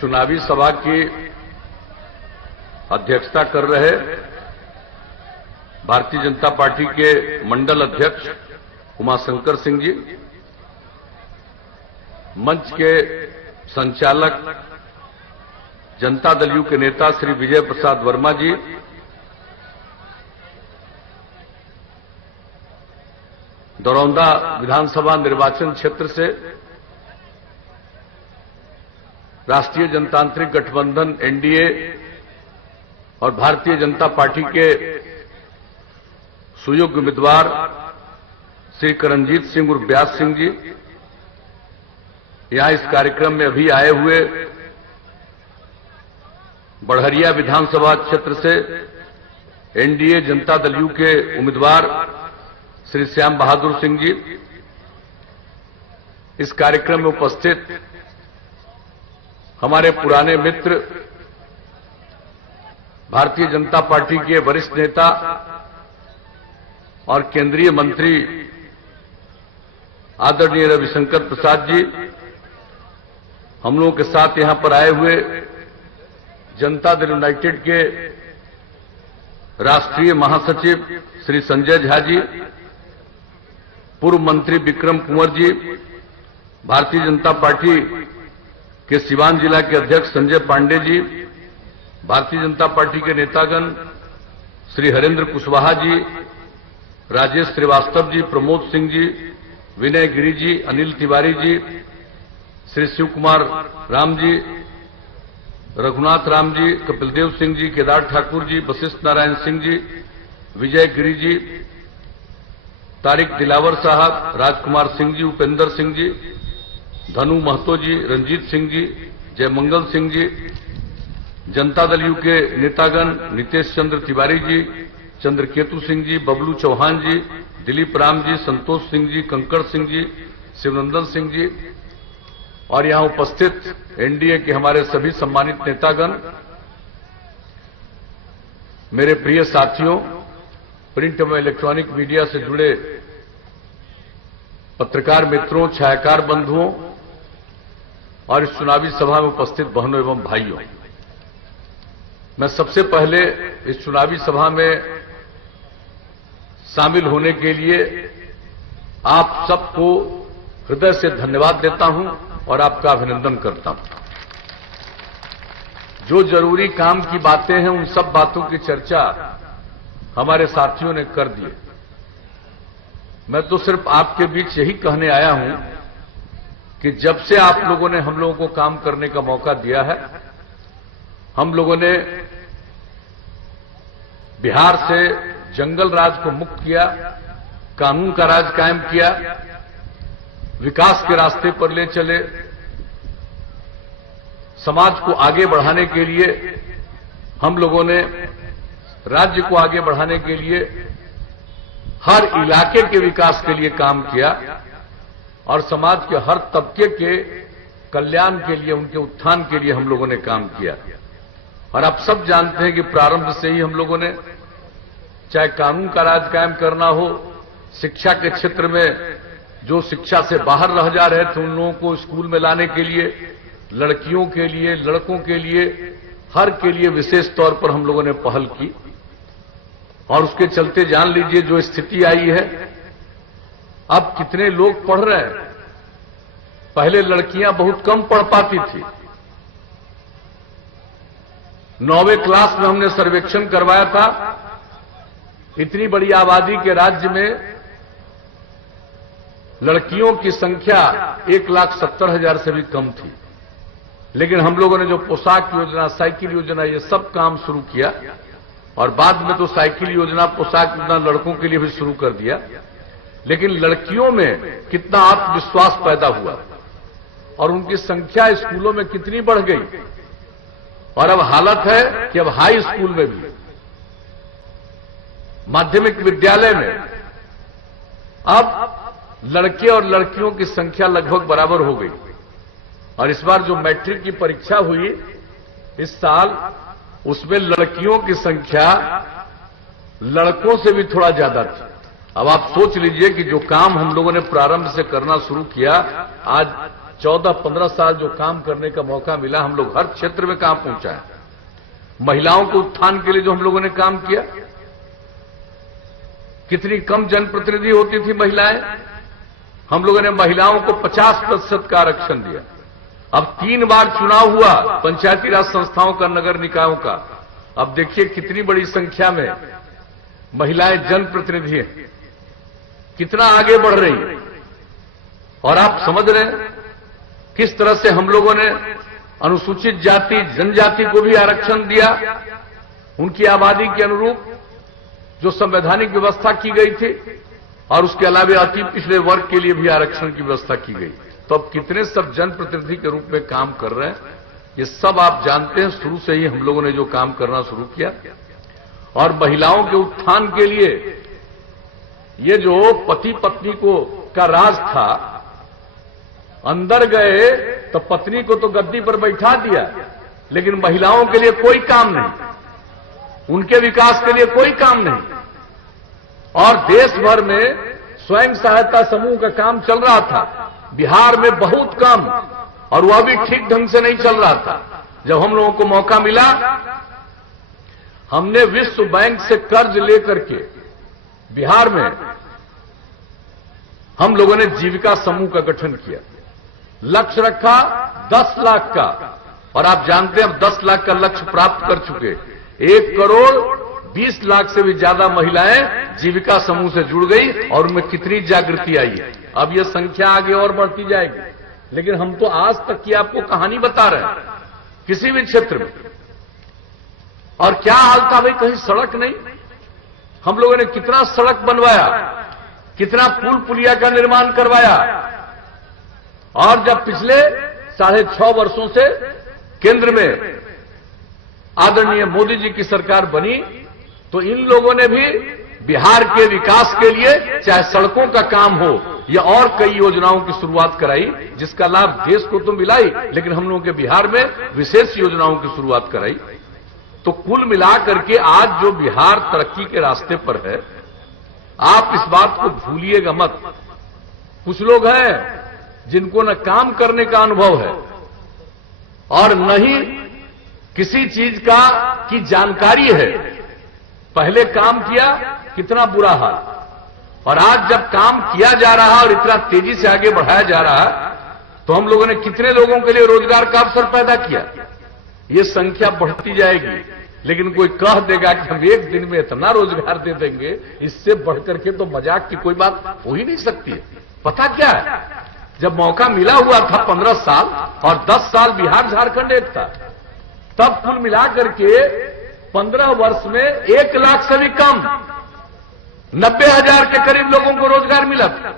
चुनावी सभा की अध्यक्षता कर रहे भारतीय जनता पार्टी के मंडल अध्यक्ष उमाशंकर सिंह जी, मंच के संचालक जनता दल यू के नेता श्री विजय प्रसाद वर्मा जी, दरौंदा विधानसभा निर्वाचन क्षेत्र से राष्ट्रीय जनतांत्रिक गठबंधन एनडीए और भारतीय जनता पार्टी के सुयोग्य उम्मीदवार श्री करणजीत सिंह उर्फ व्यास सिंह जी, यहां इस कार्यक्रम में अभी आए हुए बढ़हरिया विधानसभा क्षेत्र से एनडीए जनता दल यू के उम्मीदवार श्री श्याम बहादुर सिंह जी, इस कार्यक्रम में उपस्थित हमारे पुराने मित्र भारतीय जनता पार्टी के वरिष्ठ नेता और केंद्रीय मंत्री आदरणीय रविशंकर प्रसाद जी, हम लोगों के साथ यहां पर आए हुए जनता दल यूनाइटेड के राष्ट्रीय महासचिव श्री संजय झा जी, पूर्व मंत्री विक्रम कुंवर जी, भारतीय जनता पार्टी के सीवान जिला के अध्यक्ष संजय पांडे जी, भारतीय जनता पार्टी के नेतागण श्री हरेंद्र कुशवाहा जी, राजेश श्रीवास्तव जी, प्रमोद सिंह जी, विनय गिरी जी, अनिल तिवारी जी, श्री शिव कुमार राम जी, रघुनाथ राम जी, कपिलदेव सिंह जी, केदार ठाकुर जी, वशिष्ठ नारायण सिंह जी, विजय गिरी जी, तारिक दिलावर साहब, राजकुमार सिंह जी, उपेंद्र सिंह जी, धनु महतो जी, रंजीत सिंह जी, जयमंगल सिंह जी, जनता दल यू के नेतागण नितेश चंद्र तिवारी जी, चंद्रकेतु सिंह जी, बबलू चौहान जी, दिलीप राम जी, संतोष सिंह जी, कंकड़ सिंह जी, शिवनंदन सिंह जी और यहां उपस्थित एनडीए के हमारे सभी सम्मानित नेतागण, मेरे प्रिय साथियों, प्रिंट एवं इलेक्ट्रॉनिक मीडिया से जुड़े पत्रकार मित्रों, छायाकार बंधुओं और इस चुनावी सभा में उपस्थित बहनों एवं भाइयों, मैं सबसे पहले इस चुनावी सभा में शामिल होने के लिए आप सबको हृदय से धन्यवाद देता हूं और आपका अभिनंदन करता हूं। जो जरूरी काम की बातें हैं उन सब बातों की चर्चा हमारे साथियों ने कर दी। मैं तो सिर्फ आपके बीच यही कहने आया हूं कि जब से आप लोगों ने हम लोगों को काम करने का मौका दिया है, हम लोगों ने बिहार से जंगल राज को मुक्त किया, कानून का राज कायम किया, विकास के रास्ते पर ले चले, समाज को आगे बढ़ाने के लिए हम लोगों ने राज्य को आगे बढ़ाने के लिए हर इलाके के विकास के लिए काम किया और समाज के हर तबके के कल्याण के लिए, उनके उत्थान के लिए हम लोगों ने काम किया। और आप सब जानते हैं कि प्रारंभ से ही हम लोगों ने, चाहे कानून का राज कायम करना हो, शिक्षा के क्षेत्र में जो शिक्षा से बाहर रह जा रहे थे उन लोगों को स्कूल में लाने के लिए, लड़कियों के लिए, लड़कों के लिए, हर के लिए विशेष तौर पर हम लोगों ने पहल की और उसके चलते जान लीजिए जो स्थिति आई है, अब कितने लोग पढ़ रहे हैं। पहले लड़कियां बहुत कम पढ़ पाती थी। 9वीं क्लास में हमने सर्वेक्षण करवाया था, इतनी बड़ी आबादी के राज्य में लड़कियों की संख्या 1,70,000 से भी कम थी। लेकिन हम लोगों ने जो पोशाक योजना, साइकिल योजना, ये सब काम शुरू किया और बाद में तो साइकिल योजना, पोशाक योजना लड़कों के लिए भी शुरू कर दिया। लेकिन लड़कियों में कितना आत्मविश्वास पैदा हुआ और उनकी संख्या स्कूलों में कितनी बढ़ गई। और अब हालत है कि अब हाई स्कूल में भी, माध्यमिक विद्यालय में अब लड़के और लड़कियों की संख्या लगभग बराबर हो गई। और इस बार जो मैट्रिक की परीक्षा हुई इस साल, उसमें लड़कियों की संख्या लड़कों से भी थोड़ा ज्यादा थी। अब आप सोच लीजिए कि जो काम हम लोगों ने प्रारंभ से करना शुरू किया, आज 14-15 साल जो काम करने का मौका मिला, हम लोग हर क्षेत्र में काम पहुंचाए। महिलाओं के उत्थान के लिए जो हम लोगों ने काम किया, कितनी कम जनप्रतिनिधि होती थी महिलाएं, हम लोगों ने महिलाओं को 50% का आरक्षण दिया। अब 3 बार चुनाव हुआ पंचायती राज संस्थाओं का, नगर निकायों का। अब देखिए कितनी बड़ी संख्या में महिलाएं जनप्रतिनिधि हैं, कितना आगे बढ़ रही है। और आप समझ रहे हैं किस तरह से हम लोगों ने अनुसूचित जाति जनजाति को भी आरक्षण दिया, उनकी आबादी के अनुरूप जो संवैधानिक व्यवस्था की गई थी, और उसके अलावा अति पिछड़े वर्ग के लिए भी आरक्षण की व्यवस्था की गई। तो अब कितने सब जनप्रतिनिधि के रूप में काम कर रहे हैं, ये सब आप जानते हैं। शुरू से ही हम लोगों ने जो काम करना शुरू किया, और महिलाओं के उत्थान के लिए ये जो पति पत्नी को का राज था, अंदर गए तो पत्नी को तो गद्दी पर बैठा दिया, लेकिन महिलाओं के लिए कोई काम नहीं, उनके विकास के लिए कोई काम नहीं। और देश भर में स्वयं सहायता समूह का काम चल रहा था, बिहार में बहुत कम, और वह भी ठीक ढंग से नहीं चल रहा था। जब हम लोगों को मौका मिला, हमने विश्व बैंक से कर्ज लेकर के बिहार में हम लोगों ने जीविका समूह का गठन किया। लक्ष्य रखा 10 लाख का, और आप जानते हैं अब 10 लाख का लक्ष्य प्राप्त कर चुके। 1,20,00,000 से भी ज्यादा महिलाएं जीविका समूह से जुड़ गई, और उनमें कितनी जागृति आई है। अब यह संख्या आगे और बढ़ती जाएगी, लेकिन हम तो आज तक की आपको कहानी बता रहे हैं, किसी भी क्षेत्र में। और क्या हाल था भाई, कहीं सड़क नहीं। हम लोगों ने कितना सड़क बनवाया, कितना पुल पुलिया का निर्माण करवाया। और जब पिछले 6.5 वर्षों से केंद्र में आदरणीय मोदी जी की सरकार बनी, तो इन लोगों ने भी बिहार के विकास के लिए, चाहे सड़कों का काम हो या और कई योजनाओं की शुरुआत कराई, जिसका लाभ देश को तो मिला ही, लेकिन हम लोगों के बिहार में विशेष योजनाओं की शुरुआत कराई। तो कुल मिलाकर के आज जो बिहार तरक्की के रास्ते पर है, आप इस बात को भूलिएगा मत। कुछ लोग हैं जिनको न काम करने का अनुभव है और न ही किसी चीज की जानकारी है। पहले काम किया, कितना बुरा हाल, और आज जब काम किया जा रहा है और इतना तेजी से आगे बढ़ाया जा रहा है, तो हम लोगों ने कितने लोगों के लिए रोजगार का अवसर पैदा किया। ये संख्या बढ़ती जाएगी, लेकिन कोई कह देगा कि हम एक दिन में इतना रोजगार दे देंगे, इससे बढ़कर के तो मजाक की कोई बात हो ही नहीं सकती है। पता क्या है, जब मौका मिला हुआ था 15 साल और 10 साल बिहार झारखंड एक था, तब कुल मिलाकर के 15 वर्ष में 1 लाख से भी कम 90,000 के करीब लोगों को रोजगार मिला था।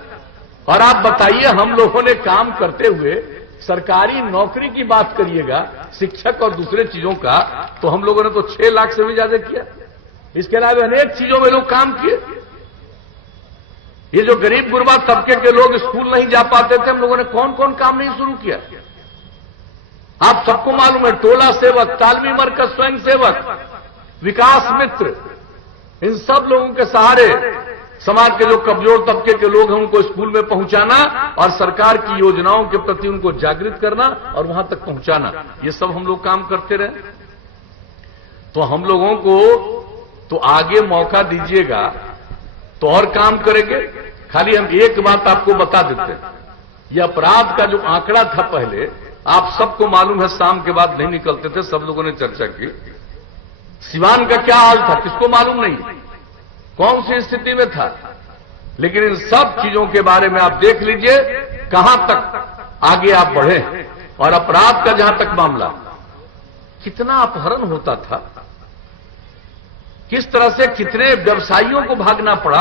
और आप बताइए, हम लोगों ने काम करते हुए सरकारी नौकरी की बात करिएगा, शिक्षक और दूसरे चीजों का, तो हम लोगों ने तो 6 लाख से भी ज्यादा किया। इसके अलावा अनेक चीजों में लोग काम किए। ये जो गरीब गुरबा तबके के लोग स्कूल नहीं जा पाते थे, हम लोगों ने कौन कौन काम नहीं शुरू किया, आप सबको मालूम है। टोला सेवक, तालमी मरकज स्वयं सेवक, विकास मित्र, इन सब लोगों के सहारे समाज के जो कमजोर तबके के लोग हैं उनको स्कूल में पहुंचाना और सरकार की योजनाओं के प्रति उनको जागृत करना और वहां तक पहुंचाना, ये सब हम लोग काम करते रहे। तो हम लोगों को तो आगे मौका दीजिएगा तो और काम करेंगे। खाली हम एक बात आपको बता देते हैं, यह अपराध का जो आंकड़ा था पहले, आप सबको मालूम है, शाम के बाद नहीं निकलते थे, सब लोगों ने चर्चा की। सिवान का क्या हाल था किसको मालूम नहीं, कौन सी स्थिति में था। लेकिन इन सब चीजों के बारे में आप देख लीजिए कहां तक आगे आप बढ़े। और अपराध का जहां तक मामला, कितना अपहरण होता था, किस तरह से कितने व्यवसायियों को भागना पड़ा,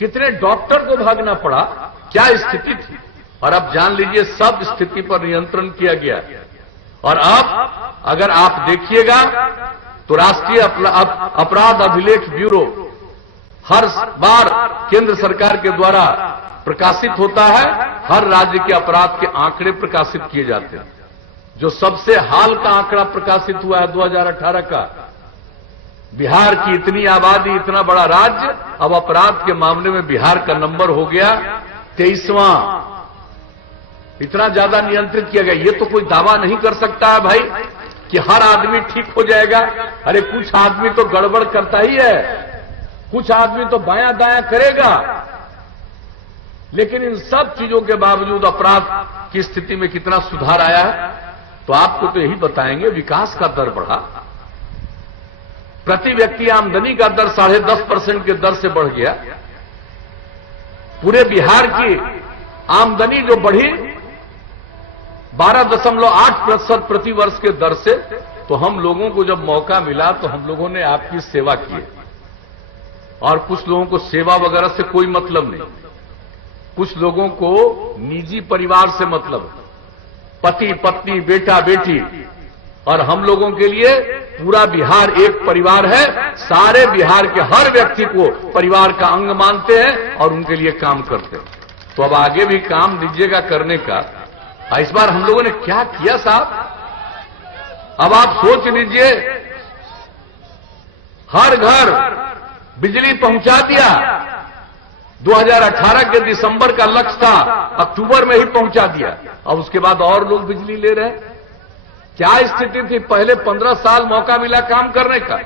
कितने डॉक्टर को भागना पड़ा, क्या स्थिति थी। और अब जान लीजिए सब स्थिति पर नियंत्रण किया गया। और अब अगर आप देखिएगा तो राष्ट्रीय अपराध अभिलेख ब्यूरो हर बार केंद्र सरकार के द्वारा प्रकाशित होता है। हर राज्य के अपराध के आंकड़े प्रकाशित किए जाते हैं। जो सबसे हाल का आंकड़ा प्रकाशित हुआ है 2018 का, बिहार की इतनी आबादी, इतना बड़ा राज्य, अब अपराध के मामले में बिहार का नंबर हो गया 23वां इतना ज्यादा नियंत्रित किया गया। ये तो कोई दावा नहीं कर सकता है भाई कि हर आदमी ठीक हो जाएगा। अरे कुछ आदमी तो गड़बड़ करता ही है, कुछ आदमी तो बायां दायां करेगा, लेकिन इन सब चीजों के बावजूद अपराध की स्थिति में कितना सुधार आया है, तो आपको तो यही बताएंगे। विकास का दर बढ़ा, प्रति व्यक्ति आमदनी का दर 10.5% के दर से बढ़ गया। पूरे बिहार की आमदनी जो बढ़ी 12.8% प्रति वर्ष के दर से, तो हम लोगों को जब मौका मिला तो हम लोगों ने आपकी सेवा की। और कुछ लोगों को सेवा वगैरह से कोई मतलब नहीं, कुछ लोगों को निजी परिवार से मतलब, पति पत्नी बेटा बेटी, और हम लोगों के लिए पूरा बिहार एक परिवार है। सारे बिहार के हर व्यक्ति को परिवार का अंग मानते हैं और उनके लिए काम करते हैं। तो अब आगे भी काम दीजिएगा करने का। इस बार हम लोगों ने क्या किया साहब, अब आप सोच लीजिए, हर घर बिजली पहुंचा दिया। 2018 के दिसंबर का लक्ष्य था, अक्टूबर में ही पहुंचा दिया। अब उसके बाद और लोग बिजली ले रहे हैं। क्या स्थिति थी? पहले 15 साल मौका मिला काम करने का,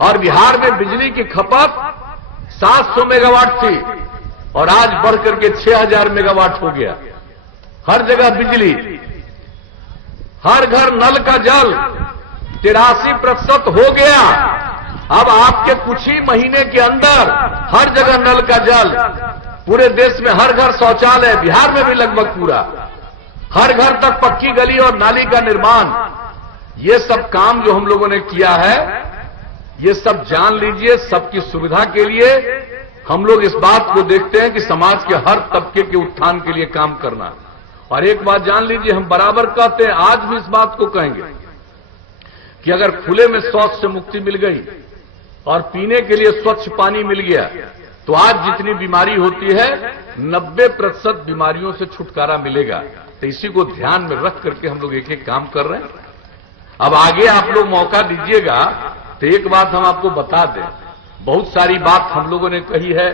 और बिहार में बिजली की खपत 700 मेगावाट थी और आज बढ़कर के 6000 मेगावाट हो गया। हर जगह बिजली, हर घर नल का जल 83% हो गया। अब आपके कुछ ही महीने के अंदर हर जगह नल का जल, पूरे देश में हर घर शौचालय, बिहार में भी लगभग पूरा, हर घर तक पक्की गली और नाली का निर्माण। ये सब काम जो हम लोगों ने किया है, ये सब जान लीजिए सबकी सुविधा के लिए। हम लोग इस बात को देखते हैं कि समाज के हर तबके के उत्थान के लिए काम करना। और एक बात जान लीजिए, हम बराबर कहते हैं, आज भी इस बात को कहेंगे कि अगर खुले में शौच से मुक्ति मिल गई और पीने के लिए स्वच्छ पानी मिल गया, तो आज जितनी बीमारी होती है 90% बीमारियों से छुटकारा मिलेगा। तो इसी को ध्यान में रख करके हम लोग एक एक काम कर रहे हैं। अब आगे आप लोग मौका दीजिएगा तो एक बात हम आपको बता दें, बहुत सारी बात हम लोगों ने कही है,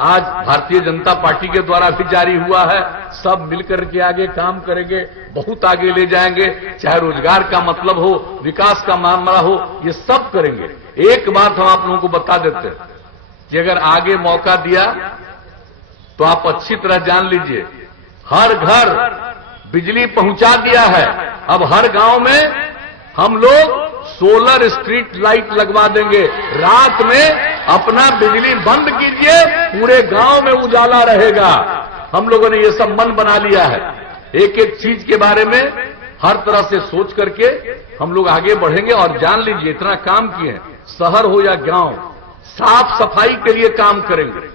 आज भारतीय जनता पार्टी के द्वारा भी जारी हुआ है। सब मिलकर के आगे काम करेंगे, बहुत आगे ले जाएंगे, चाहे रोजगार का मतलब हो, विकास का मामला हो, ये सब करेंगे। एक बात हम आप लोगों को बता देते हैं कि अगर आगे मौका दिया तो आप अच्छी तरह जान लीजिए, हर घर बिजली पहुंचा दिया है। अब हर गांव में हम लोग सोलर स्ट्रीट लाइट लगवा देंगे। रात में अपना बिजली बंद कीजिए, पूरे गांव में उजाला रहेगा। हम लोगों ने ये सब मन बना लिया है। एक एक चीज के बारे में हर तरह से सोच करके हम लोग आगे बढ़ेंगे। और जान लीजिए, इतना काम किए हैं, शहर हो या गांव, साफ सफाई के लिए काम करेंगे।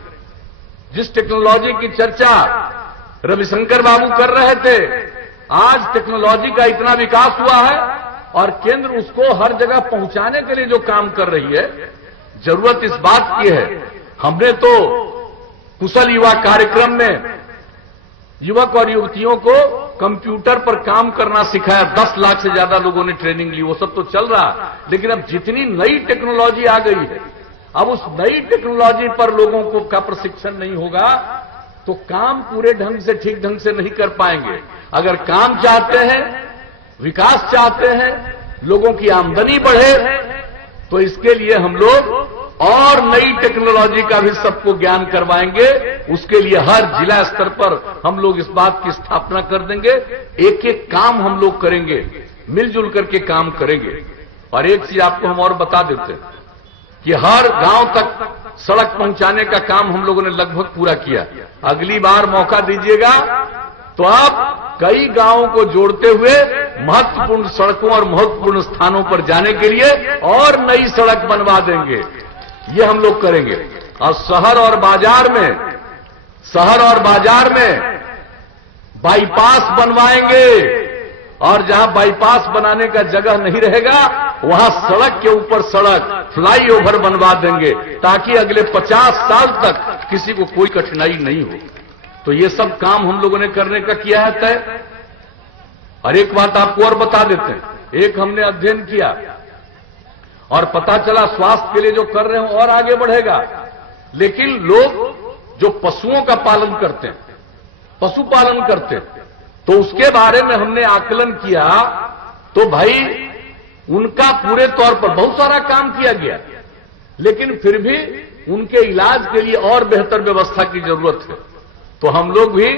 जिस टेक्नोलॉजी की चर्चा रविशंकर बाबू कर रहे थे, आज टेक्नोलॉजी का इतना विकास हुआ है और केंद्र उसको हर जगह पहुंचाने के लिए जो काम कर रही है, जरूरत इस बात की है। हमने तो कुशल युवा कार्यक्रम में युवक और युवतियों को कंप्यूटर पर काम करना सिखाया। 10 लाख से ज्यादा लोगों ने ट्रेनिंग ली। वो सब तो चल रहा, लेकिन अब जितनी नई टेक्नोलॉजी आ गई है, अब उस नई टेक्नोलॉजी पर लोगों को का प्रशिक्षण नहीं होगा तो काम पूरे ढंग से, ठीक ढंग से नहीं कर पाएंगे। अगर काम चाहते हैं, विकास चाहते हैं, लोगों की आमदनी बढ़े, तो इसके लिए हम लोग और नई टेक्नोलॉजी का भी सबको ज्ञान करवाएंगे। उसके लिए हर जिला स्तर पर हम लोग इस बात की स्थापना कर देंगे। एक एक काम हम लोग करेंगे, मिलजुल करके काम करेंगे। और एक चीज आपको हम और बता देते हैं कि हर गांव तक सड़क पहुंचाने का काम हम लोगों ने लगभग पूरा किया। अगली बार मौका दीजिएगा तो आप कई गांवों को जोड़ते हुए महत्वपूर्ण सड़कों और महत्वपूर्ण स्थानों पर जाने के लिए और नई सड़क बनवा देंगे। ये हम लोग करेंगे। और शहर और बाजार में बाईपास बनवाएंगे। और जहां बाईपास बनाने का जगह नहीं रहेगा, वहां सड़क के ऊपर सड़क, फ्लाईओवर बनवा देंगे, ताकि अगले 50 साल तक किसी को कोई कठिनाई नहीं हो। तो ये सब काम हम लोगों ने करने का किया है तय। और एक बात आपको और बता देते हैं, एक हमने अध्ययन किया और पता चला स्वास्थ्य के लिए जो कर रहे हो और आगे बढ़ेगा, लेकिन लोग जो पशुओं का पालन करते हैं, पशुपालन करते हैं, तो उसके बारे में हमने आकलन किया तो भाई उनका पूरे तौर पर बहुत सारा काम किया गया, लेकिन फिर भी उनके इलाज के लिए और बेहतर व्यवस्था की जरूरत है। तो हम लोग भी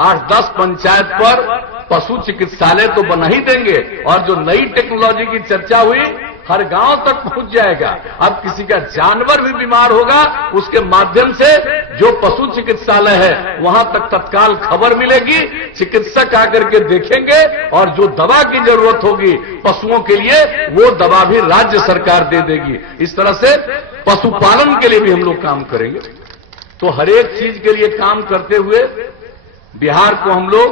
8-10 पंचायत पर पशु चिकित्सालय तो बना ही देंगे, और जो नई टेक्नोलॉजी की चर्चा हुई हर गांव तक पहुंच जाएगा। अब किसी का जानवर भी बीमार होगा, उसके माध्यम से जो पशु चिकित्सालय है वहां तक तत्काल खबर मिलेगी, चिकित्सक आकर के देखेंगे, और जो दवा की जरूरत होगी पशुओं के लिए वो दवा भी राज्य सरकार दे देगी। इस तरह से पशुपालन के लिए भी हम लोग काम करेंगे। तो हर एक चीज के लिए काम करते हुए बिहार को हम लोग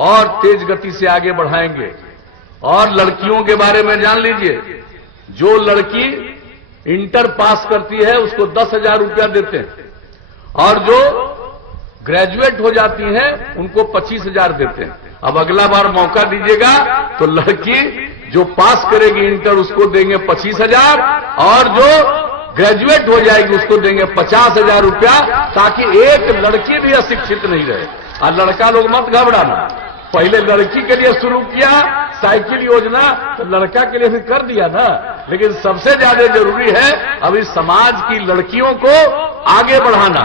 और तेज गति से आगे बढ़ाएंगे। और लड़कियों के बारे में जान लीजिए, जो लड़की इंटर पास करती है उसको 10,000 रुपया देते हैं, और जो ग्रेजुएट हो जाती हैं उनको 25,000 देते हैं। अब अगला बार मौका दीजिएगा तो लड़की जो पास करेगी इंटर उसको देंगे 25,000, और जो ग्रेजुएट हो जाएगी उसको देंगे 50,000 रुपया, ताकि एक लड़की भी अशिक्षित नहीं रहे। और लड़का लोग मत घबराना, पहले लड़की के लिए शुरू किया साइकिल योजना, तो लड़का के लिए भी कर दिया ना, लेकिन सबसे ज्यादा जरूरी है अभी समाज की लड़कियों को आगे बढ़ाना,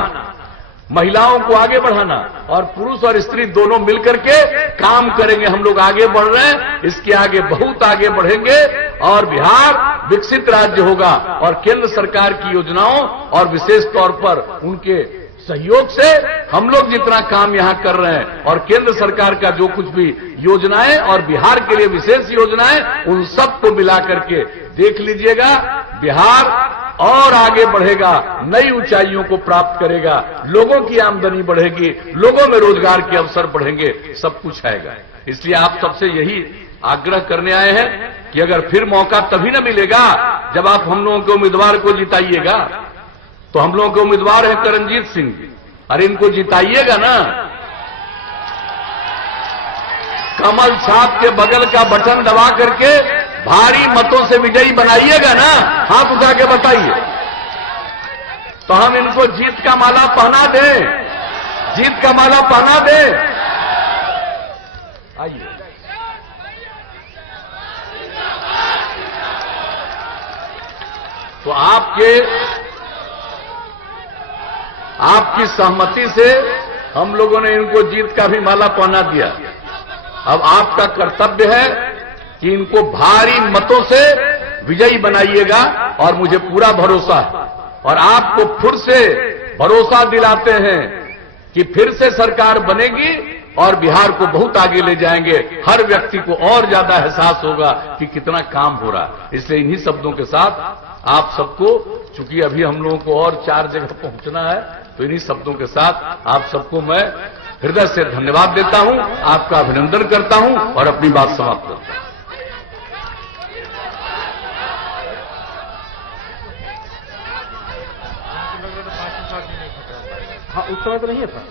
महिलाओं को आगे बढ़ाना, और पुरुष और स्त्री दोनों मिलकर के काम करेंगे। हम लोग आगे बढ़ रहे हैं, इसके आगे बहुत आगे बढ़ेंगे, और बिहार विकसित राज्य होगा। और केंद्र सरकार की योजनाओं और विशेष तौर पर उनके सहयोग से हम लोग जितना काम यहां कर रहे हैं, और केंद्र सरकार का जो कुछ भी योजनाएं और बिहार के लिए विशेष योजनाएं, उन सबको मिला करके देख लीजिएगा, बिहार और आगे बढ़ेगा, नई ऊंचाइयों को प्राप्त करेगा, लोगों की आमदनी बढ़ेगी, लोगों में रोजगार के अवसर बढ़ेंगे, सब कुछ आएगा। इसलिए आप सबसे यही आग्रह करने आए हैं कि अगर फिर मौका तभी न मिलेगा जब आप हम लोगों के उम्मीदवार को जिताइएगा। तो हम लोगों के उम्मीदवार हैं करणजीत सिंह, अरे इनको जिताइएगा ना, कमल छाप के बगल का बटन दबा करके भारी मतों से विजयी बनाइएगा ना, हाथ उठा के बताइए। तो हम इनको जीत का माला पहना दें, जीत का माला पहना दें। आइए, तो आपकी सहमति से हम लोगों ने इनको जीत का भी माला पहना दिया। अब आपका कर्तव्य है कि इनको भारी मतों से विजयी बनाइएगा, और मुझे पूरा भरोसा है, और आपको फिर से भरोसा दिलाते हैं कि फिर से सरकार बनेगी और बिहार को बहुत आगे ले जाएंगे। हर व्यक्ति को और ज्यादा एहसास होगा कि कितना काम हो रहा है। इसलिए इन्हीं शब्दों के साथ आप सबको, चूंकि अभी हम लोगों को और 4 जगह पहुंचना है, तो इन्हीं शब्दों के साथ आप सबको मैं हृदय से धन्यवाद देता हूं, आपका अभिनंदन करता हूं और अपनी बात समाप्त करता हूं। हाँ, उस समय तो नहीं है था।